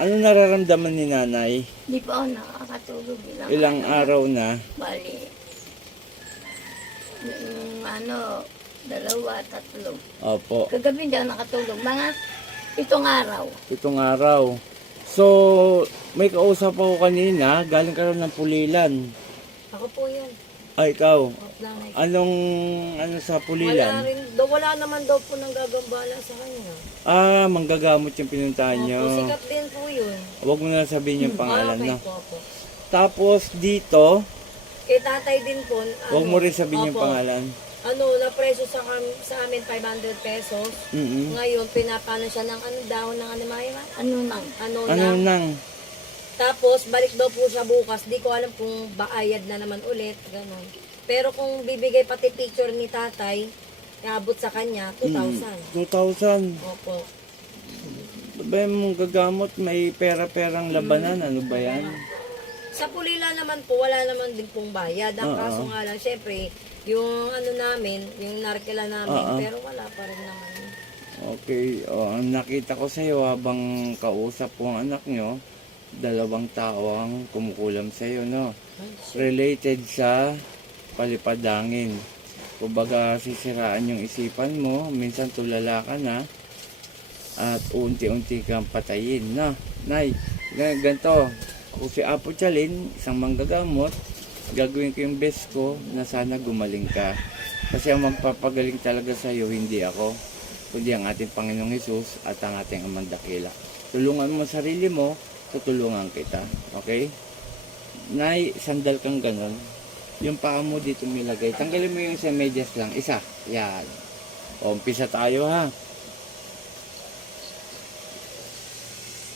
Ano nararamdaman ni nanay? Di pa ako nakakatulog. Ilang araw na? Bali. Yung dalawa, tatlo. Opo. Kagabi hindi ako nakatulog. Mga 7 araw. 7 araw. So, may kausap ako kanina, galing ka rin ng Pulilan. Ako po yan. Ay, ikaw. Nanay. Ano sa Wala Pulilan? rin, wala naman daw po nang gagambala sa kanya. Manggagamot yung pinuntahan Opo, nyo. sikat din po yun. Huwag mo na sabihin yung pangalan, Okay no? po, po. Tapos dito, Kay tatay din po. huwag mo rin sabihin yung opo, pangalan. na preso sa amin 500 pesos. Mm-mm. Ngayon, pinapano siya ng dahon ng animaya. Ano nang? Ano Ano na. nang? Tapos, balik daw po siya bukas. Di ko alam kung baayad na naman ulit. Ganon. Pero kung bibigay pati picture ni tatay, iabot sa kanya, 2,000. 2,000. Opo. Ba mong gagamot, may pera-perang labanan. Ano ba yan? Sa Pulila naman po, wala naman din pong bayad. Ang kaso nga lang, syempre, yung namin, yung narkila namin, pero wala pa rin naman. Okay. Ang nakita ko sa iyo habang kausap ko ang anak nyo, 2 tao ang kumukulam sa iyo, no? Related sa palipadangin. Kumbaga sisiraan yung isipan mo, minsan tulala ka na, at unti-unti kang patayin, no? Nay, ganito, kung si Apo Chalin, isang manggagamot, gagawin ko yung best ko na sana gumaling ka. Kasi ang magpapagaling talaga sa iyo, hindi ako, kundi ang ating Panginoong Hesus at ang ating Amang Dakila. Tulungan mo sarili mo, tutulungan kita. Okay? Nay, sandal kang ganon. Yung paa mo dito nilagay. Tanggalin mo yung sa medyas lang. Isa. Yan. Umpisa tayo, ha.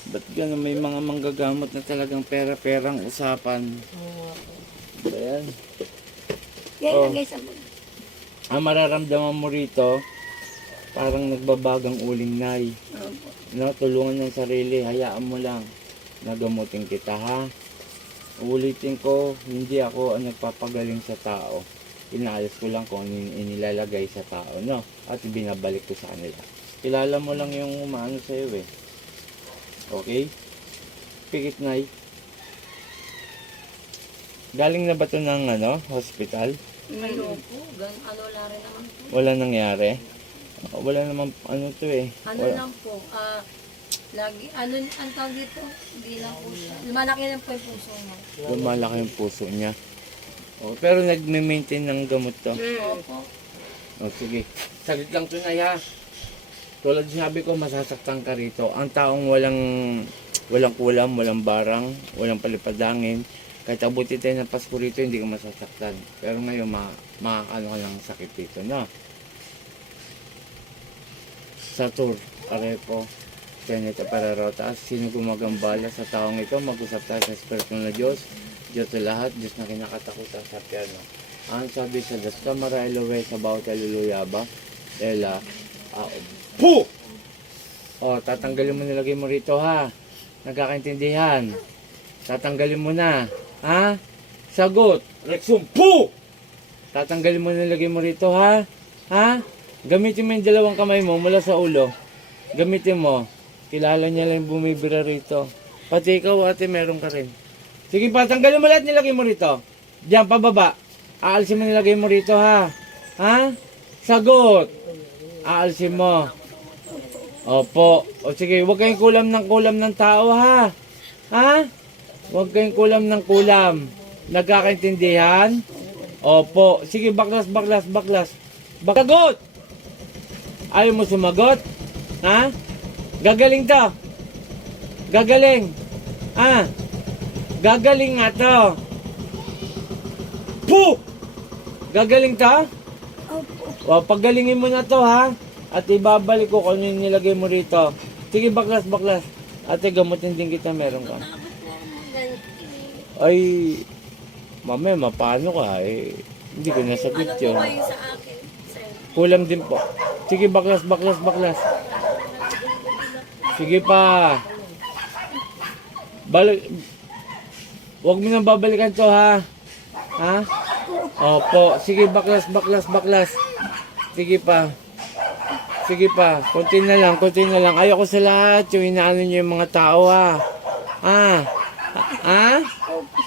Ba't gano'n may mga manggagamot na talagang pera-perang usapan? Ba yan? Yan Oh. lagay sa Ang mararamdaman mo rito, parang nagbabagang uling, Nay. Opo. No, tulungan ng sarili, hayaan mo lang. Nagamutin kita, ha. Ulitin ko, hindi ako ang nagpapagaling sa tao. Inaayos ko lang kung inilalagay sa tao, no? At binabalik ko sa kanila. Kilala mo lang yung umaano sa iyo, eh. Okay? Pikit, Nay. Galing na ba ito ng hospital? Ano po, wala rin naman po. Wala nangyari? Wala naman to, eh. Lang po, lagi, ang tawag dito, hindi lang po siya. Lumalaki lang po yung puso niya. Lumalaki yung puso niya. Pero nagme-maintain ng gamot to. Opo. Sige. Saglit lang to, Nay, ha. Tulad sabi ko, masasaktan ka rito. Ang taong walang kulam, walang barang, walang palipadangin. Kahit abuti tayo ng Pasko rito, hindi ka masasaktan. Pero ngayon, makakano ka ng sakit dito, no? Satur, Arepo, Seneta Pararotas, sino gumagambala sa taong ito, mag-usap tayo sa Espiritu na Diyos, Diyos sa lahat, Diyos na kinakatakutan sa piano. Ang sabi sa Das Kamara Elowe sa bawat aluluyaba, Ela, Puh! Tatanggalin mo nilagay mo rito, ha? Nagkakaintindihan. Tatanggalin mo na. Ha? Sagot. Rexum. Puh! Tatanggalin mo nilagay mo rito, ha? Ha? Gamitin mo yung 2 kamay mo mula sa ulo. Gamitin mo. Kilala niya lang yung bumibira rito. Pati ikaw, ate, meron ka rin. Sige pa, tanggalin mo lahat nilagay mo rito. Diyan, pababa. Aalisin mo nilagay mo rito, ha? Ha? Sagot. Aalisin mo. Opo. O sige, huwag kayong kulam ng tao, ha? Ha? Huwag kayong kulam ng kulam. Nagkakaintindihan? Opo. Sige, baklas. Sagot! Ayaw mo sumagot? Ha? Gagaling to. Gagaling. Gagaling nga to. Puh! Gagaling to? Opo. Paggalingin mo na to, ha? At ibabalik ko kung ano yung nilagay mo rito. Sige, baklas. Ate, gamutin din kita, meron ka. Ay, mamaya, mapano ka, eh. Hindi ko nasagot yun. Sa akin, sir. Kulam din po. Sige, baklas. Sige pa. Huwag mo nang babalikan to, ha? Ha? Opo. Sige, baklas. Sige pa. Sige pa, konti na lang, konti na lang. Ayoko sa lahat, yung inaano nyo yung mga tao ha. Ah, ah?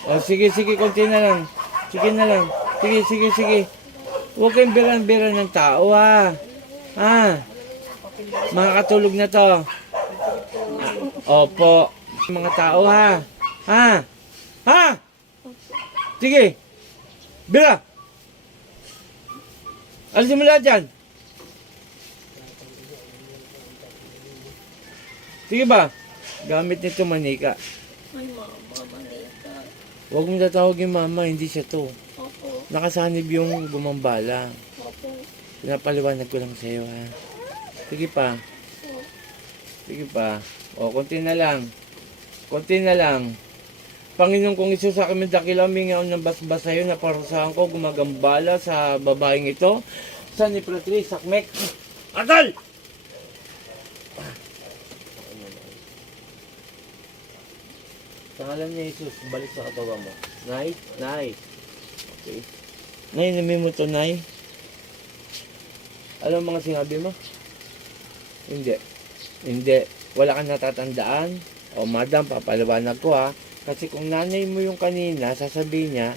O sige, sige, konti na lang. Sige na lang. Sige, sige, sige. Huwag kayong biran-biran ng tao ha. Ah, makakatulog na to. Opo. Mga tao ha. Ha? Ha? Sige. Bira. Alisin mo lahat dyan. Sige ba? Gamit nito manika. Ay, mama, manika. Huwag mong tatawagin mama, hindi siya to. Opo, Nakasanib yung gumambala. opo. Pinapaliwanag ko lang sa'yo ha. Sige pa. Sige pa. O, konti na lang. Konti na lang. Panginoon kong Isus, sa aking dakila, mingaw ng basbas sa'yo na parusahan ko gumagambala sa babaeng ito. Sa ni Pratri, Sakmek. Atal! Sa ngalan ni Jesus, balik sa katawan mo. Nay, Nay. Okay. Nay, namin mo to, Nay. Alam mo mga sinabi mo? Hindi. Hindi. Wala kang natatandaan. O madam, papaliwanag ko ha. Kasi kung nanay mo yung kanina, sasabihin niya,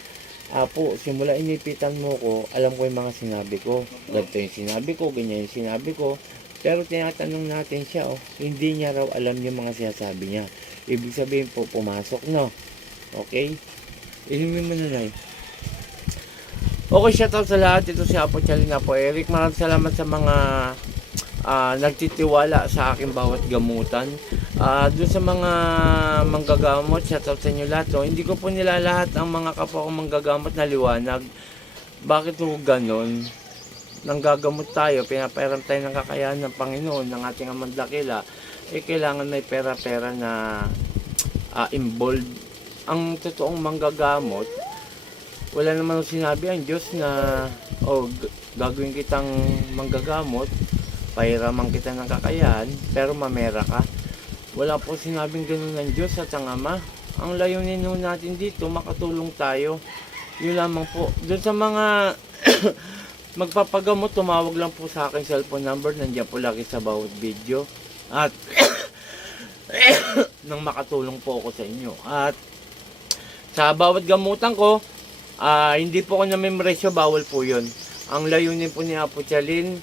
Apo, simula inipitan mo ko, alam ko yung mga sinabi ko. Ganito yung sinabi ko, ganyan yung sinabi ko. Pero tinatanong natin siya, hindi niya raw alam yung mga sinasabi niya. Ibig sabihin po, pumasok, no? Okay? Inumin mo na, Nay. Okay, shoutout sa lahat. Ito si Apo Chalina po. Eric, maraming salamat sa mga nagtitiwala sa aking bawat gamutan. Doon sa mga manggagamot, shoutout sa inyo lahat. Hindi ko po nila lahat ang mga kapwa kong manggagamot na liwanag. Bakit po ganon? Nanggagamot tayo, pinapairam tayo ng kakayahan ng Panginoon, ng ating amang dakila, kailangan may pera-pera na involved. Ang totoong manggagamot, wala naman sinabi ang Diyos na gagawin kitang manggagamot, pairaman kita ng kakayahan, pero mamera ka. Wala po sinabing ganun ng Diyos at ang Ama. Ang layunin natin dito, makatulong tayo. Yun lamang po. Doon sa mga magpapagamot, tumawag lang po sa aking cellphone number. Nandiyan po lagi sa bawat video. At nang makatulong po ako sa inyo. At sa bawat gamutan ko, hindi po ako namimresyo, bawal po yun. Ang layunin po ni Apo Chalin,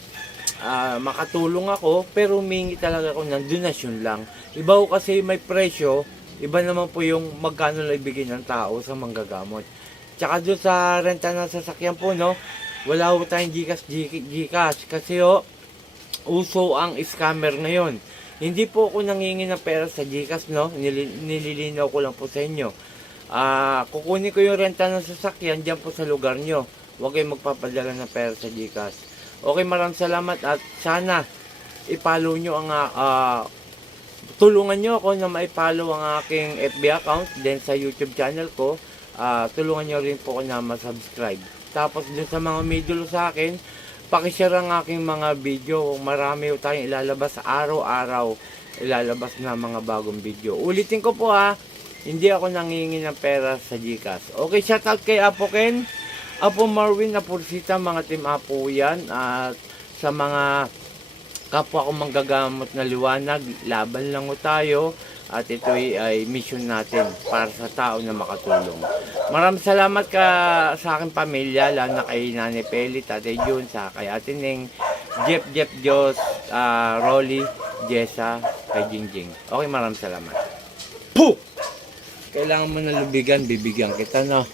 makatulong ako, pero humingi talaga ako ng donasyon lang. Iba ko kasi may presyo, iba naman po yung magkano lang ibigay ng tao sa manggagamot. Tsaka doon sa renta ng sasakyan po, no, wala po tayong Gcash kasi uso ang scammer ngayon. Hindi po ako nangingi ng pera sa Gcash, no, nililinaw ko lang po sa inyo. Kukunin ko yung renta ng sasakyan dyan po sa lugar nyo. Huwag kayong magpapadala ng pera sa Gcash. Okay, maraming salamat at sana i-follow nyo ang tulungan nyo ako na ma-follow ang aking FB account, then sa YouTube channel ko, tulungan nyo rin po ako na ma-subscribe. Tapos dun sa mga middle sa akin, pakishare ang aking mga video. Marami tayong ilalabas araw-araw, ilalabas na mga bagong video. Ulitin ko po hindi ako nangingi ng pera sa Gcash. Okay, shoutout kay Apo Ken, Apo Marwin, Apo Rosita, mga team Apo yan. At sa mga kapwa ko manggagamot na liwanag, laban lang tayo. At ito ay mission natin para sa tao na makatulong. Maraming salamat sa aking pamilya, lalo na kay Nanay Peli, Tatay Jun, sa kay Ate Ning, Jeff Diyos, Rolly, Jessa, kay Jingjing. Okay, maraming salamat. Puh! Kailangan mo na lubigan, bibigyan kita, no?